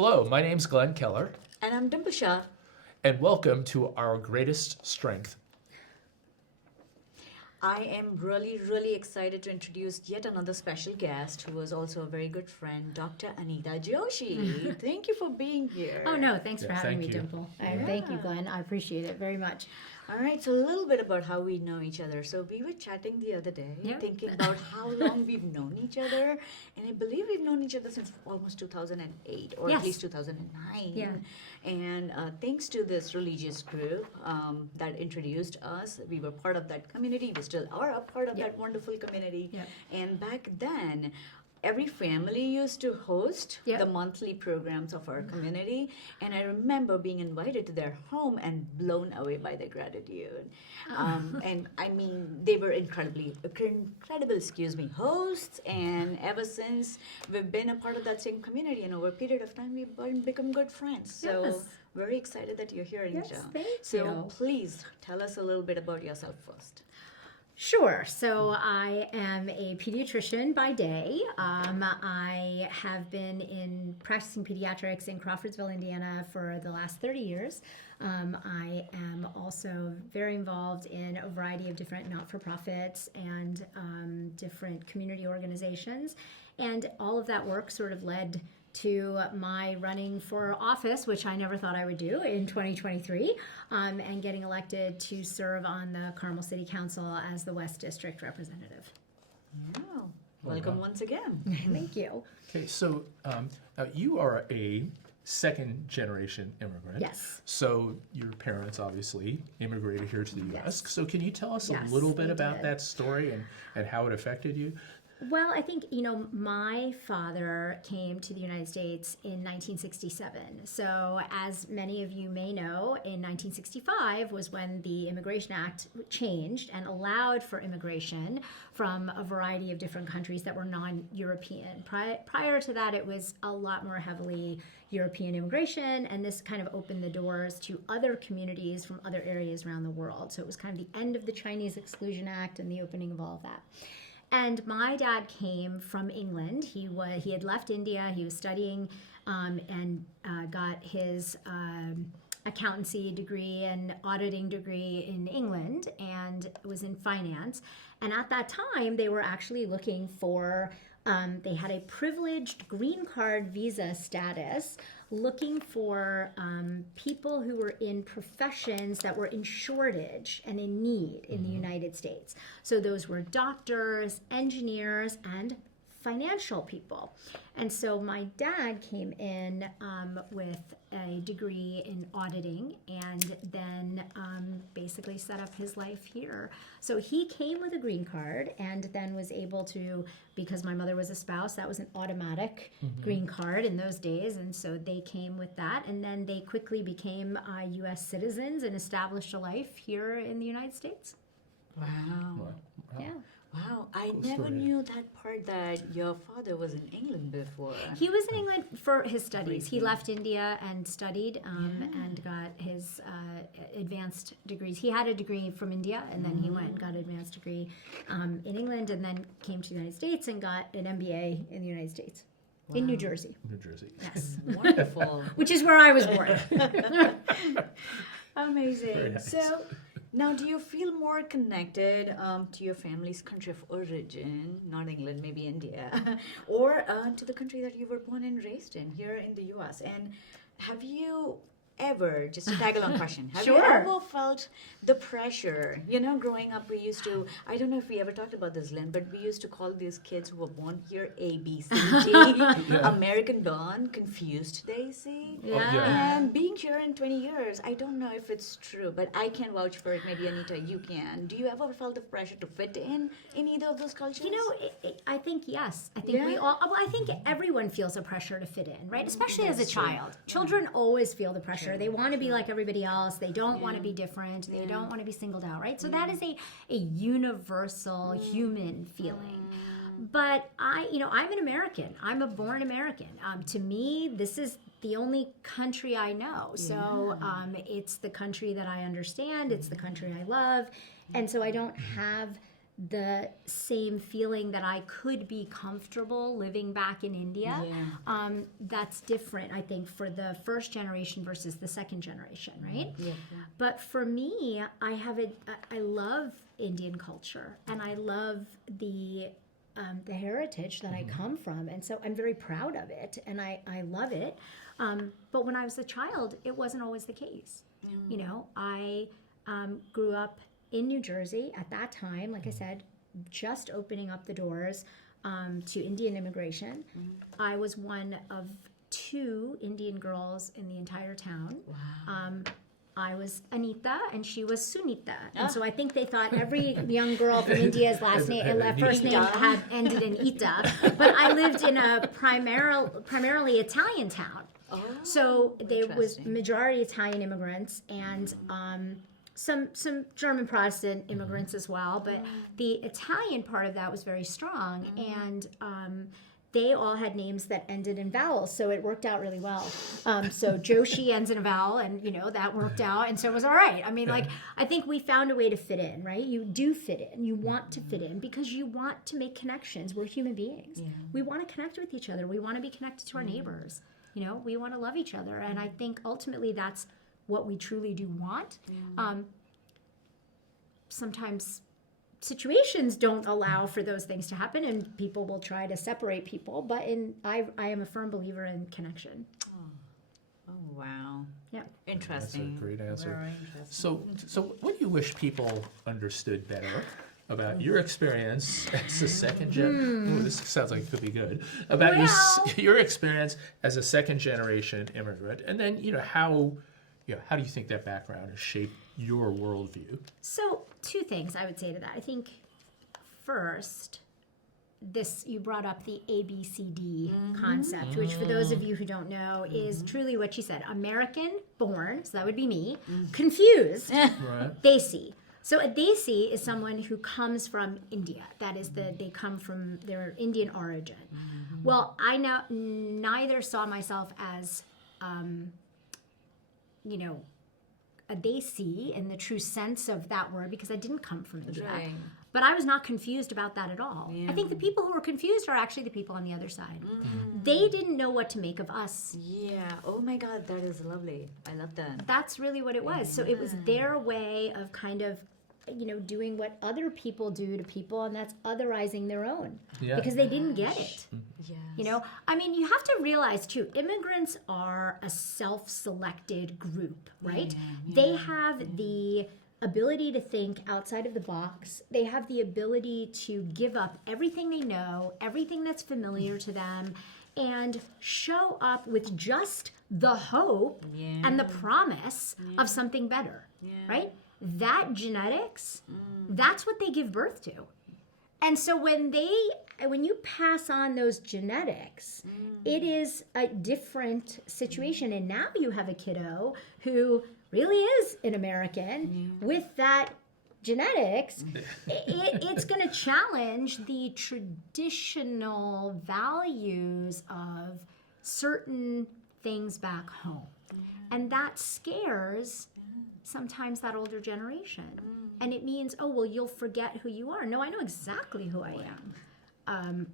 Hello, my name's Glenn Keller, And I'm Dimple Shah. and welcome to Our Greatest Strength. I am really excited to introduce yet another special guest who was also a very good friend, Dr. Anita Joshi. Thank you for being here. Oh, no, thanks for Yeah, having thank me, you. Dimple. Thank you, Glenn. I appreciate it very much. All right, so a little bit about how we know each other. So we were chatting the other day, Yeah. thinking about how long we've known each other. And I believe we've known each other since almost 2008, or Yes. at least 2009. Yeah. And thanks to this religious group that introduced us, we were part of that community. We still are a part of Yep. that wonderful community. Yep. And back then, every family used to host Yep. the monthly programs of our community, and I remember being invited to their home and blown away by their gratitude. And I mean, they were incredible, hosts. And ever since, we've been a part of that same community, and over a period of time, we've become good friends. So Yes. very excited that you're here, Anita. Yes, thank So you. please tell us a little bit about yourself first. Sure. So I am a pediatrician by day. I have been in practicing pediatrics in Crawfordsville, Indiana for the last 30 years. I am also very involved in a variety of different not-for-profits and different community organizations. And all of that work sort of led to my running for office, which I never thought I would do in 2023, and getting elected to serve on the Carmel City Council as the West District representative. Yeah. Welcome wow. once again. Thank you. Okay, so now you are a second-generation immigrant. Yes. So your parents obviously immigrated here to the U.S. Yes. So can you tell us Yes, a little bit they about did. that story and how it affected you? Well, I think, my father came to the United States in 1967. So, as many of you may know, in 1965 was when the Immigration Act changed and allowed for immigration from a variety of different countries that were non-European. Prior to that, it was a lot more heavily European immigration, and this kind of opened the doors to other communities from other areas around the world. So, it was kind of the end of the Chinese Exclusion Act and the opening of all of that. And my dad came from England. He had left India. He was studying and got his accountancy degree and auditing degree in England, and was in finance. And at that time, they were actually looking for. They had a privileged green card visa status, looking for people who were in professions that were in shortage and in need in the United States. So those were doctors, engineers, and financial people. And so my dad came in with a degree in auditing, and then basically set up his life here. So he came with a green card, and then was able to, because my mother was a spouse, that was an automatic green card in those days, and so they came with that, and then they quickly became U.S. citizens and established a life here in the United States. Wow. Wow. Yeah. Wow, I Cool never story. knew that part that your father was in England before. He was in England for his studies. He left India and studied and got his advanced degrees. He had a degree from India, and then he went and got an advanced degree in England, and then came to the United States and got an MBA in the United States, in New Jersey. New Jersey. Yes. Wonderful. Which is where I was born. Amazing. Very nice. So, now do you feel more connected to your family's country of origin, not England, maybe India, or to the country that you were born and raised in, here in the US? And have you ever, just a tag along question, have you Sure. ever felt the pressure? Growing up, we used to, I don't know if we ever talked about this, Lynn, but we used to call these kids who were born here A, B, C, D, American born, confused Daisy. Yeah. And being here in 20 years, I don't know if it's true, but I can vouch for it. Maybe Anita, you can. Do you ever felt the pressure to fit in either of those cultures? I think yes. I think we Yeah? all. Well, I think everyone feels a pressure to fit in, right? Especially as a child. Children always feel the pressure. They want to be like everybody else. They don't want to be different. They don't want to be singled out, right? So that is a universal human feeling. But I'm an American. I'm a born American. To me, this is the only country I know. So it's the country that I understand. It's the country I love. And so I don't have the same feeling that I could be comfortable living back in India. Yeah. That's different, I think, for the first generation versus the second generation, right? Yeah. But for me, I love Indian culture, and I love the heritage that I come from, and so I'm very proud of it, and I love it. But when I was a child, it wasn't always the case. You know, I grew up in New Jersey at that time, like I said, just opening up the doors to Indian immigration. I was one of 2 Indian girls in the entire town. Wow. I was Anita and she was Sunita. And so I think they thought every young girl from India's first name had ended in Ita. But I lived in a primarily Italian town. Oh, So there was interesting. majority Italian immigrants and some German Protestant immigrants as well. But the Italian part of that was very strong. And they all had names that ended in vowels, so it worked out really well. So Joshi ends in a vowel, and that worked out, and so it was all right. I mean, I think we found a way to fit in, right? You do fit in. You want to fit in because you want to make connections. We're human beings. Yeah. We want to connect with each other. We want to be connected to our neighbors. We want to love each other, and I think ultimately that's what we truly do want. Sometimes situations don't allow for those things to happen, and people will try to separate people, but I am a firm believer in connection. Oh, wow. Yeah. Interesting. That's a great answer. Very interesting. So what do you wish people understood better about your experience as a second gen? Ooh, this sounds like it could be good. About your experience as a second generation immigrant, and then how do you think that background has shaped your worldview? So 2 things I would say to that. I think first, you brought up the ABCD concept, which for those of you who don't know is truly what she said. American born, so that would be me, confused, Right. Desi. So a Desi is someone who comes from India. That is they come from their Indian origin. Well, I now neither saw myself as a Desi in the true sense of that word because I didn't come from India. Right. But I was not confused about that at all. Yeah. I think the people who were confused are actually the people on the other side. They didn't know what to make of us. Yeah. Oh my God, that is lovely. I love that. That's really what it was. So it was their way of kind of, doing what other people do to people, and that's otherizing their own. Yeah. Because they didn't get it. Yes. I mean, you have to realize too, immigrants are a self-selected group, right? They have the ability to think outside of the box. They have the ability to give up everything they know, everything that's familiar to them, and show up with just the hope and the promise of something better, right? That genetics, that's what they give birth to. And so when you pass on those genetics, it is a different situation. And now you have a kiddo who really is an American with that genetics. It's going to challenge the traditional values of certain things back home. And that scares sometimes that older generation. And it means, oh, well, you'll forget who you are. No, I know exactly who I am.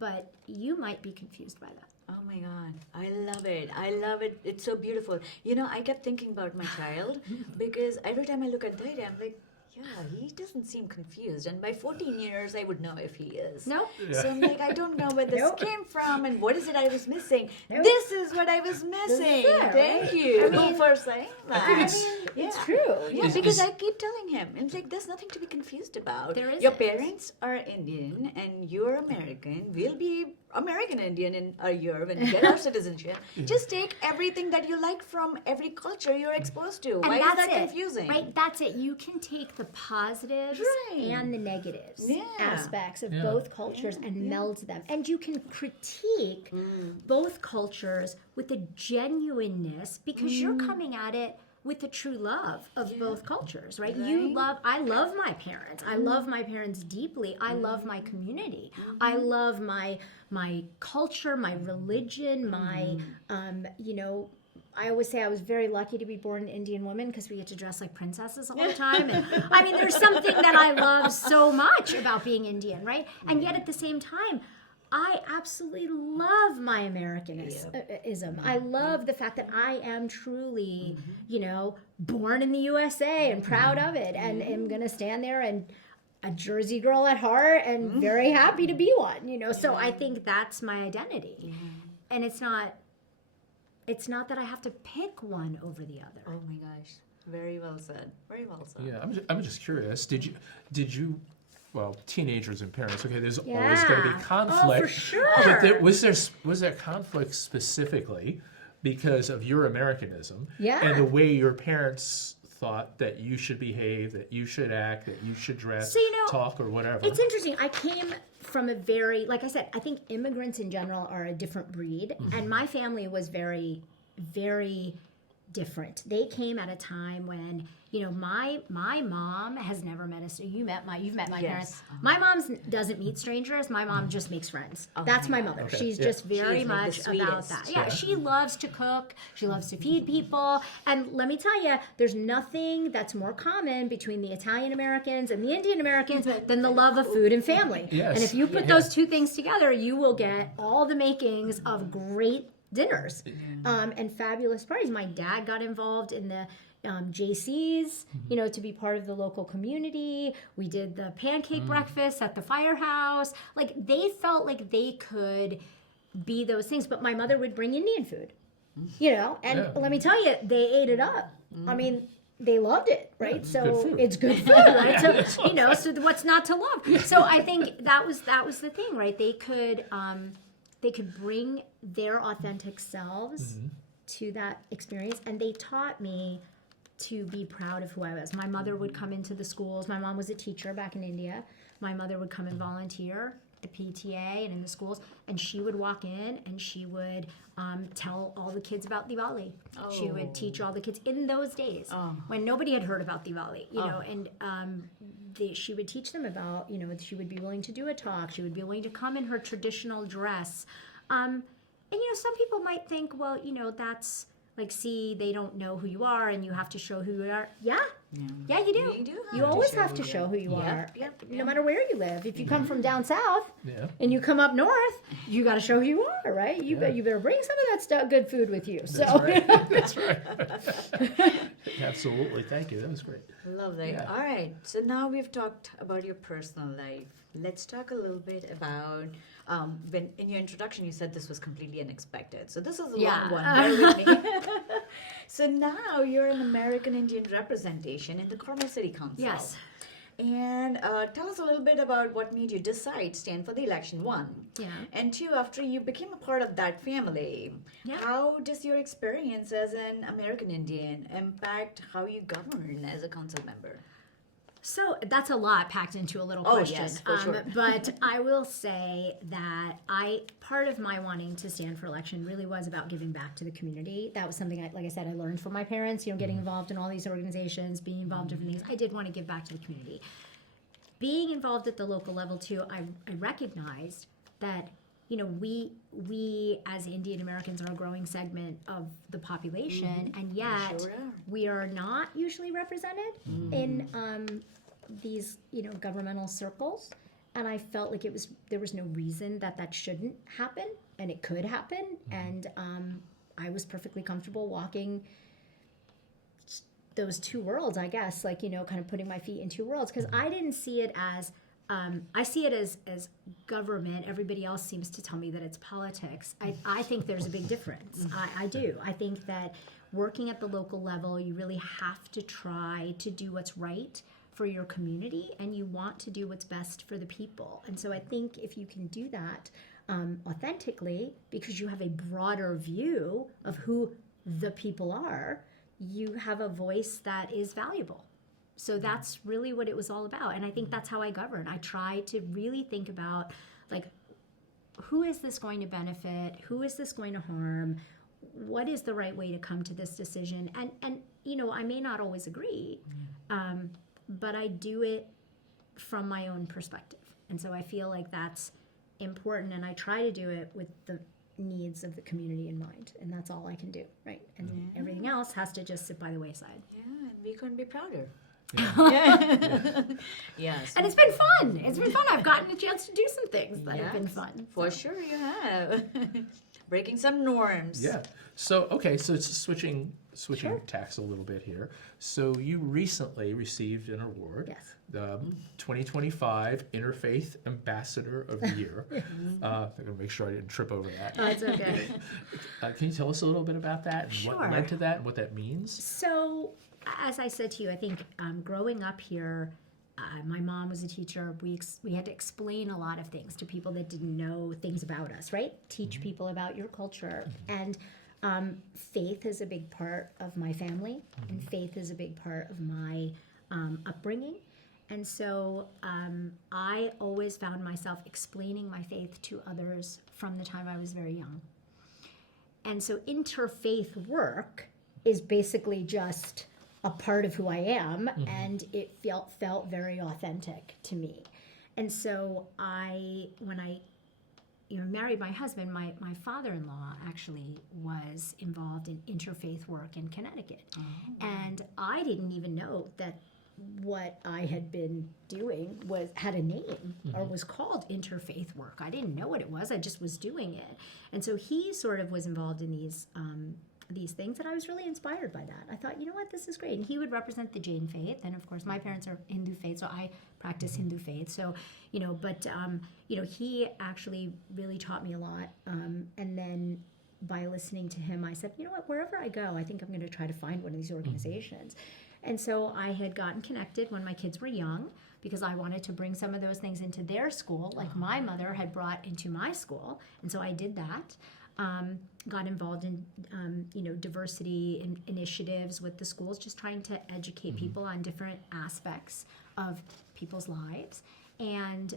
But you might be confused by that. Oh my God, I love it. I love it. It's so beautiful. I kept thinking about my child because every time I look at Dada, I'm like, yeah, he doesn't seem confused. And by 14 years, I would know if he is. Nope. So I'm like, I don't know where this Nope. came from and what is it I was missing. Nope. This is what I was missing. it, Thank right? you I mean, for saying that. It's true. Yeah, Is- because is- I keep telling him, it's like, there's nothing to be confused about. There Your isn't. parents are Indian and you're American. We'll be American Indian in a year when we get our citizenship. Just take everything that you like from every culture you're exposed to. Why is that confusing? Right, that's it. You can take the positives Right. and the negatives Yeah. aspects of Yeah. both cultures and meld them. And you can critique both cultures with a genuineness because you're coming at it with the true love of both cultures, right? I love my parents. I love my parents deeply. I love my community. I love my culture, my religion, my I always say I was very lucky to be born an Indian woman because we get to dress like princesses all the time. And I mean, there's something that I love so much about being Indian, right? And yet at the same time, I absolutely love my Americanism. I love the fact that I am truly, born in the USA and proud of it, and am going to stand there and a Jersey girl at heart and very happy to be one, So I think that's my identity. And it's not that I have to pick one over the other. Oh my gosh. Very well said. Very well said. Yeah, I'm just curious. Did you well, teenagers and parents, okay, there's always going to be conflict. Oh, for sure. But was there conflict specifically because of your Americanism and the way your parents thought that you should behave, that you should act, that you should dress, talk, or whatever? It's interesting. I came from a very, like I said, I think immigrants in general are a different breed, and my family was very, very different. They came at a time when my mom has never met us. You've met my parents. My mom doesn't meet strangers. My mom just makes friends. That's my mother. Okay. She's just very much about that. Yeah, she loves to cook. She loves to feed people. And let me tell you, there's nothing that's more common between the Italian Americans and the Indian Americans than the love of food and family. Yes. And if you put those two things together, you will get all the makings of great dinners and fabulous parties. My dad got involved in the JC's, to be part of the local community. We did the pancake breakfast at the firehouse. Like, they felt like they could be those things, but my mother would bring Indian food, and let me tell you, they ate it up. I mean, they loved it, right? So it's good food, right? So, so what's not to love? So I think that was the thing, right? They could bring their authentic selves to that experience, and they taught me to be proud of who I was. My mother would come into the schools. My mom was a teacher back in India. My mother would come and volunteer at the PTA and in the schools, and she would walk in and she would tell all the kids about Diwali. She would teach all the kids in those days when nobody had heard about Diwali, and she would teach them about, she would be willing to do a talk. She would be willing to come in her traditional dress. And, some people might think, well, that's like, see, they don't know who you are and you have to show who you are. Yeah, you do. You always have to show who you are, no matter where you live. If you come from down south and you come up north, you got to show who you are, right? You better bring some of that stuff, good food with you. So That's right. Absolutely. Thank you. That was great. Lovely. Yeah. All right. So now we've talked about your personal life. Let's talk a little bit about when in your introduction you said this was completely unexpected. So this is a long one. Bear with me. So now you're an American Indian representation in the Carmel City Council. Yes. And tell us a little bit about what made you decide stand for the election, one. Yeah. And two, after you became a part of that family, how does your experience as an American Indian impact how you govern as a council member? So that's a lot packed into a little question. Yes, for sure. But I will say that part of my wanting to stand for election really was about giving back to the community. That was something, like I said, I learned from my parents, getting involved in all these organizations, being involved in different things. I did want to give back to the community. Being involved at the local level too, I recognized that we as Indian Americans are a growing segment of the population, and yet we are not usually represented in these governmental circles. And I felt like there was no reason that shouldn't happen, and it could happen. And I was perfectly comfortable walking those two worlds, I guess, kind of putting my feet in two worlds, because I didn't see it as I see it as government. Everybody else seems to tell me that it's politics. I think there's a big difference. I do. I think that working at the local level, you really have to try to do what's right for your community, and you want to do what's best for the people. And so I think if you can do that authentically, because you have a broader view of who the people are, you have a voice that is valuable. So that's really what it was all about. And I think that's how I govern. I try to really think about, who is this going to benefit? Who is this going to harm? What is the right way to come to this decision? And I may not always agree, but I do it from my own perspective. And so I feel like that's important. And I try to do it with the needs of the community in mind, and that's all I can do, right? And everything else has to just sit by the wayside. Yeah, and we couldn't be prouder. Yeah. Yes. And it's been fun. It's been fun. I've gotten a chance to do some things that have been Yes, fun. For sure you have. Breaking some norms. Yeah. So okay, so it's switching Sure. tacks a little bit here. So you recently received an award. Yes. The 2025 Interfaith Ambassador of the Year. I'm gonna make sure I didn't trip over that. Oh, it's okay. Can you tell us a little bit about that and Sure. what led to that and what that means? So, as I said to you, I think growing up here, my mom was a teacher. We had to explain a lot of things to people that didn't know things about us, right? Teach people about your culture. And faith is a big part of my family, and faith is a big part of my upbringing. And so I always found myself explaining my faith to others from the time I was very young. And so interfaith work is basically just a part of who I am, and it felt very authentic to me. And so when I married my husband, my father-in-law actually was involved in interfaith work in Connecticut. And I didn't even know that what I had been doing had a name or was called interfaith work. I didn't know what it was. I just was doing it. And so he sort of was involved in these things, and I was really inspired by that. I thought, you know what, this is great. And he would represent the Jain faith, and of course my parents are Hindu faith, so I practice Hindu faith. So, he actually really taught me a lot. And then by listening to him, I said, you know what, wherever I go, I think I'm going to try to find one of these organizations. And so I had gotten connected when my kids were young because I wanted to bring some of those things into their school, like my mother had brought into my school. And so I did that. Got involved in, diversity initiatives with the schools, just trying to educate people on different aspects of people's lives. And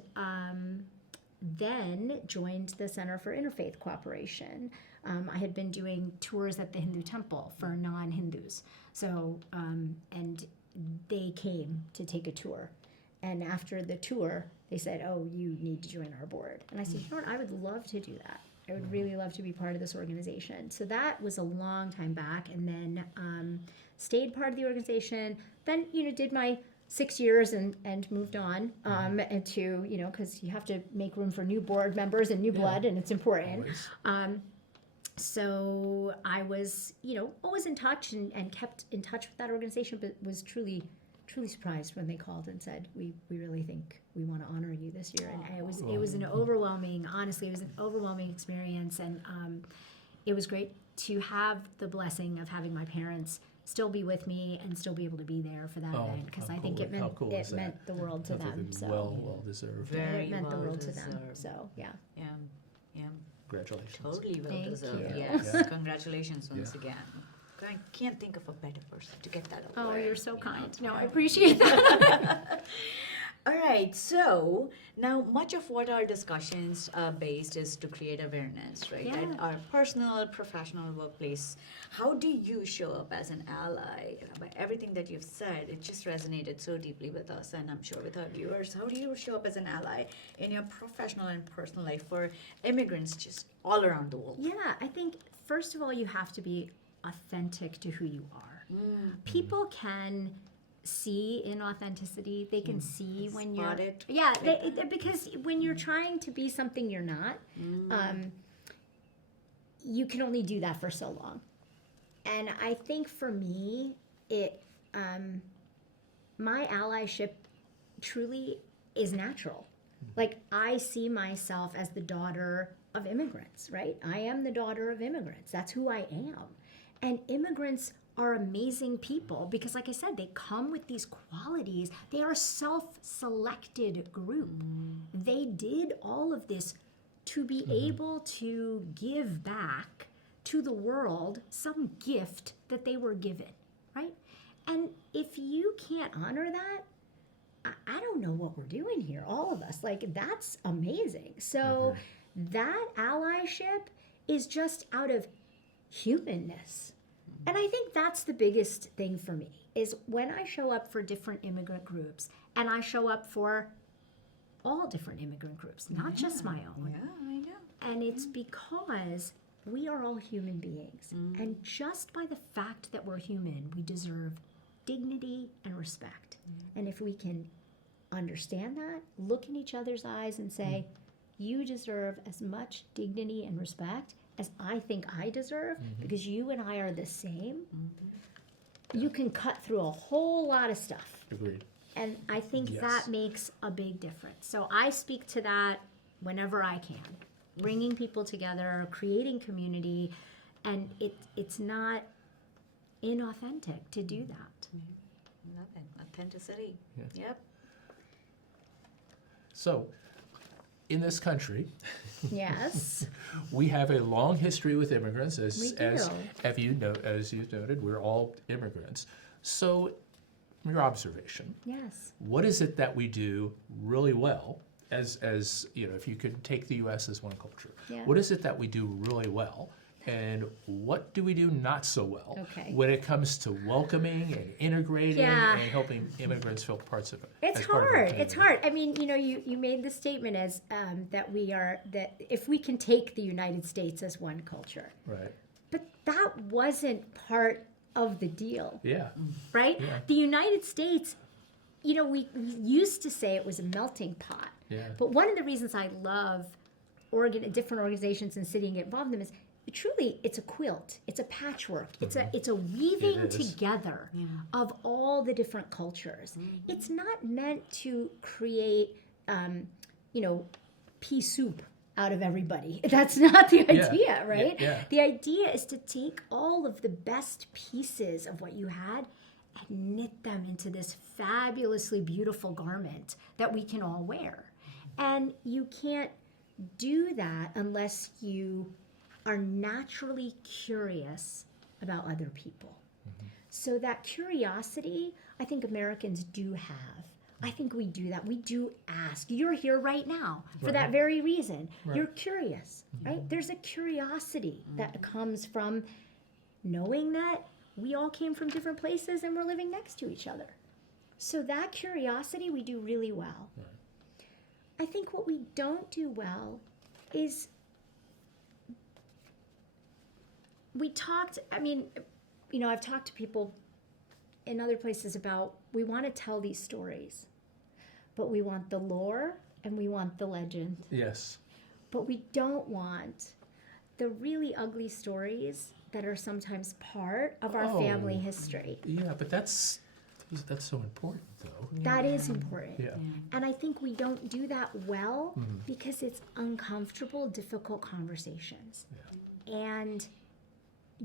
then joined the Center for Interfaith Cooperation. I had been doing tours at the Hindu temple for non-Hindus. So, and they came to take a tour. And after the tour, they said, oh, you need to join our board. And I said, you know what, I would love to do that. I would really love to be part of this organization. So that was a long time back, and then stayed part of the organization. Then, did my 6 years and moved on and to, because you have to make room for new board members and new blood, and it's important. So I was, always in touch and kept in touch with that organization, but was truly surprised when they called and said, we really think we want to honor you this year. And it was an overwhelming experience. And it was great to have the blessing of having my parents still be with me and still be able to be there for that event, because I think it meant the world to them. So well deserved. Very it meant the well world to them. deserved. So yeah. Yeah. Congratulations. Totally well Thank deserved. you. Yes. Yeah. Congratulations once again. I can't think of a better person to get that Oh, award. you're so kind. No, I appreciate that. All right, so now much of what our discussions are based is to create awareness, right? Yeah. At our personal, professional workplace. How do you show up as an ally? By everything that you've said, it just resonated so deeply with us, and I'm sure with our viewers. How do you show up as an ally in your professional and personal life for immigrants just all around the world? Yeah, I think first of all, you have to be authentic to who you are. People can see inauthenticity. They can see when you're Spot it. yeah, because when you're trying to be something you're not, you can only do that for so long. And I think for me, my allyship truly is natural. Like, I see myself as the daughter of immigrants, right? I am the daughter of immigrants. That's who I am. And immigrants are amazing people because, like I said, they come with these qualities. They are a self-selected group. They did all of this to be able to give back to the world some gift that they were given, right? And if you can't honor that, I don't know what we're doing here, all of us. Like, that's amazing. So that allyship is just out of humanness. And I think that's the biggest thing for me, is when I show up for different immigrant groups, and I show up for all different immigrant groups, not just my own. Yeah, I know. And it's because we are all human beings. And just by the fact that we're human, we deserve dignity and respect. And if we can understand that, look in each other's eyes and say, you deserve as much dignity and respect as I think I deserve, because you and I are the same, you can cut through a whole lot of stuff. Agreed. And I think Yes. that makes a big difference. So I speak to that whenever I can, bringing people together, creating community, and it's not inauthentic to do that. Love it. Authenticity. Yeah. Yep. So, in this country, Yes. we have a long history with immigrants, We as do. as you noted, we're all immigrants. So, your observation, Yes. what is it that we do really well? As you know, if you could take the U.S. as one culture, Yeah. what is it that we do really well, and what do we do not so well Okay. when it comes to welcoming and integrating Yeah. and helping immigrants feel parts of it? It's as part of our hard. It's community? hard. I mean, you made the statement as that if we can take the United States as one culture, Right. but that wasn't part of the deal, Yeah. right? Yeah. The United States, we used to say it was a melting pot. Yeah. But one of the reasons I love different organizations and sitting involved in them is truly it's a quilt, it's a patchwork, it's a weaving It is. together of all the different cultures. It's not meant to create, pea soup out of everybody. That's not the Yeah. idea, right? Yeah. The idea is to take all of the best pieces of what you had and knit them into this fabulously beautiful garment that we can all wear. And you can't do that unless you are naturally curious about other people. So that curiosity, I think Americans do have. I think we do that. We do ask. You're here right now for that very reason. Right. You're curious, right? There's a curiosity that comes from knowing that we all came from different places and we're living next to each other. So that curiosity we do really well. Right. I think what we don't do well is I've talked to people in other places about we want to tell these stories, but we want the lore and we want the legend, Yes. but we don't want the really ugly stories that are sometimes part of our family Oh. history. Yeah, but that's so important, though. That is important. Yeah. And I think we don't do that well because it's uncomfortable, difficult conversations. And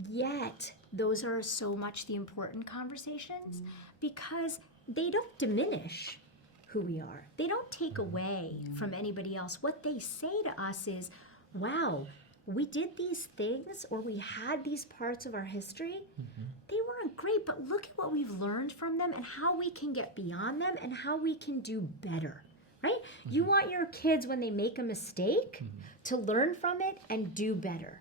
yet, those are so much the important conversations because they don't diminish who we are. They don't take away from anybody else. What they say to us is, wow, we did these things or we had these parts of our history. They weren't great, but look at what we've learned from them and how we can get beyond them and how we can do better, right? You want your kids, when they make a mistake, to learn from it and do better.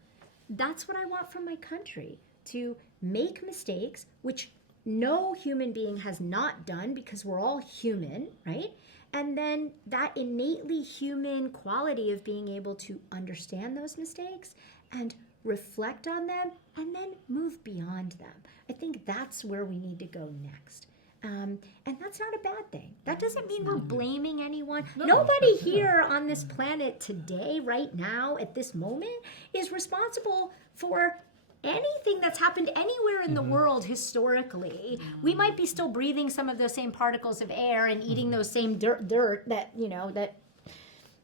That's what I want from my country, to make mistakes, which no human being has not done because we're all human, right? And then that innately human quality of being able to understand those mistakes and reflect on them and then move beyond them. I think that's where we need to go next. And that's not a bad thing. That doesn't mean we're blaming anyone. Nobody here on this planet today, right now, at this moment, is responsible for anything that's happened anywhere in the world historically. We might be still breathing some of those same particles of air and eating those same dirt that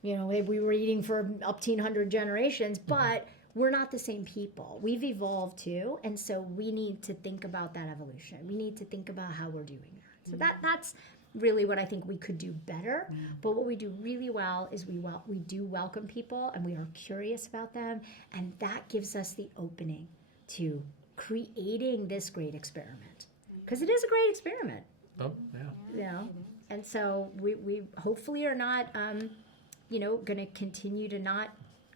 we were eating for up to 100 generations, but we're not the same people. We've evolved too, and so we need to think about that evolution. We need to think about how we're doing that. So that's really what I think we could do better. But what we do really well is we do welcome people and we are curious about them, and that gives us the opening to creating this great experiment. Because it is a great experiment, Oh, yeah. And so we hopefully are not, going to continue to not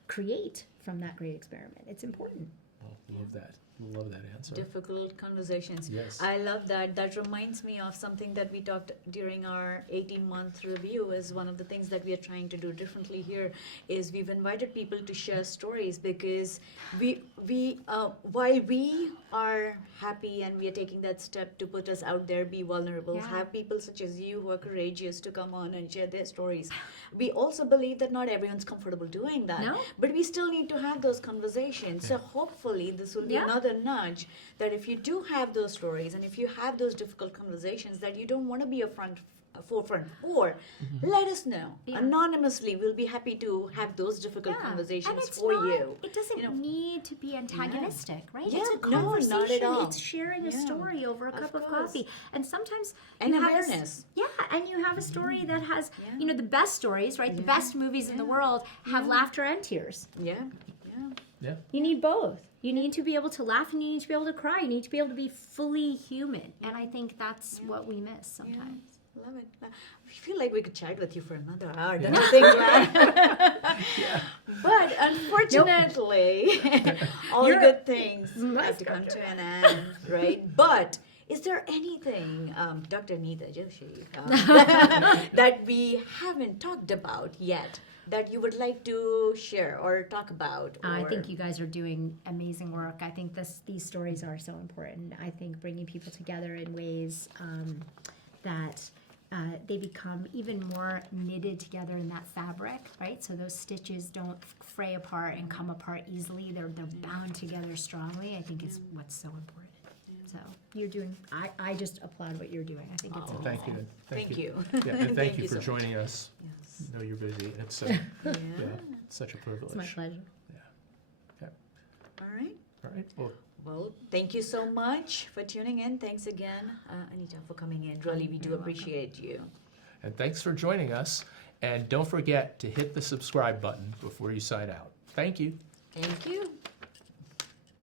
create from that great experiment. It's important. Well, love that. Love that answer. Difficult conversations. Yes. I love that. That reminds me of something that we talked during our 18-month review. Is one of the things that we are trying to do differently here is we've invited people to share stories, because while we are happy and we are taking that step to put us out there, be vulnerable, Yeah. have people such as you who are courageous to come on and share their stories. We also believe that not everyone's comfortable doing that. No. But we still need to have those conversations. So hopefully this will be Yeah. another nudge that if you do have those stories and if you have those difficult conversations that you don't want to be a forefront for, let us know. Yeah. Anonymously, we'll be happy to have those difficult And conversations it's for not, you. It doesn't You know. need to be antagonistic, right? Yeah, It's a no, not conversation. at all. It's sharing a Yeah, story over a of cup of course. coffee. And sometimes And you have awareness. and you have a story that has, Yeah. you know, the best stories, right? The Yeah. best movies in the Yeah. world have laughter and tears. Yeah, yeah. Yeah. You need both. You need to be able to laugh and you need to be able to cry. You need to be able to be fully human. And I think that's what we miss sometimes. Yeah. Love it. I feel like we could chat with you for another hour. Don't you think, Glenn? But unfortunately, all You're- good things have Must to come come to to an end, right? But is there anything, Dr. Anita Joshi, that we haven't talked about yet that you would like to share or talk about? I or- think you guys are doing amazing work. I think these stories are so important. I think bringing people together in ways that they become even more knitted together in that fabric, right? So those stitches don't fray apart and come apart easily. They're bound together strongly. I think is what's so important. So you're doing. I just applaud what you're doing. I think it's Well, amazing. thank you. Thank you. Yeah, and thank you for so much. joining us. Yes. I know you're busy. It's Yeah. it's such a privilege. It's my pleasure. Okay. All right. All right. Well, Well, thank you so much for tuning in. Thanks again, Anita, for coming in. Really, we do You're welcome. appreciate you. and thanks for joining us. And don't forget to hit the subscribe button before you sign out. Thank you. Thank you.